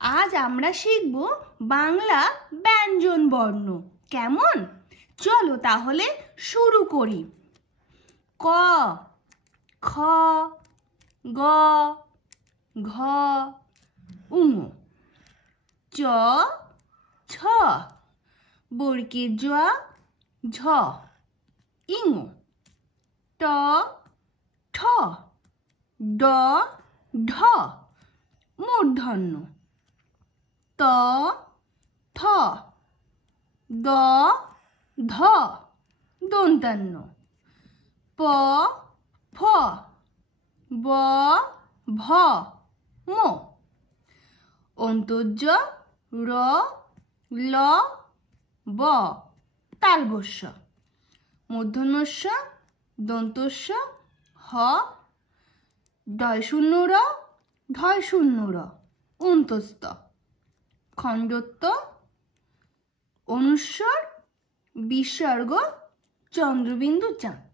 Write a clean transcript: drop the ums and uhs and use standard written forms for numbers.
আজ আমরা শিখব বাংলা ব্যঞ্জন বর্ণ। কেমন? চলো তাহলে শুরু করি। ক, খ, গ, ঘ, ঙ, চ, ছ, বর্গের জ, ঝ, ইঙ, ট, ঠ, ড, ঢ, মূর্ধন্য, ত, থ, দ, ধ, দন্তান্ন, প, ফ, ব, ভ, ম, অন্তর্জ, র, ল, ব, তালবস্য, মূর্ধন্যস্য, দন্তস্য, হ, ডয় শূন্য র, ঢয় শূন্য র, অন্তস্থ, খণ্ডত্ব, অনুস্বর, বিসর্গ, চন্দ্রবিন্দু চাঁদ।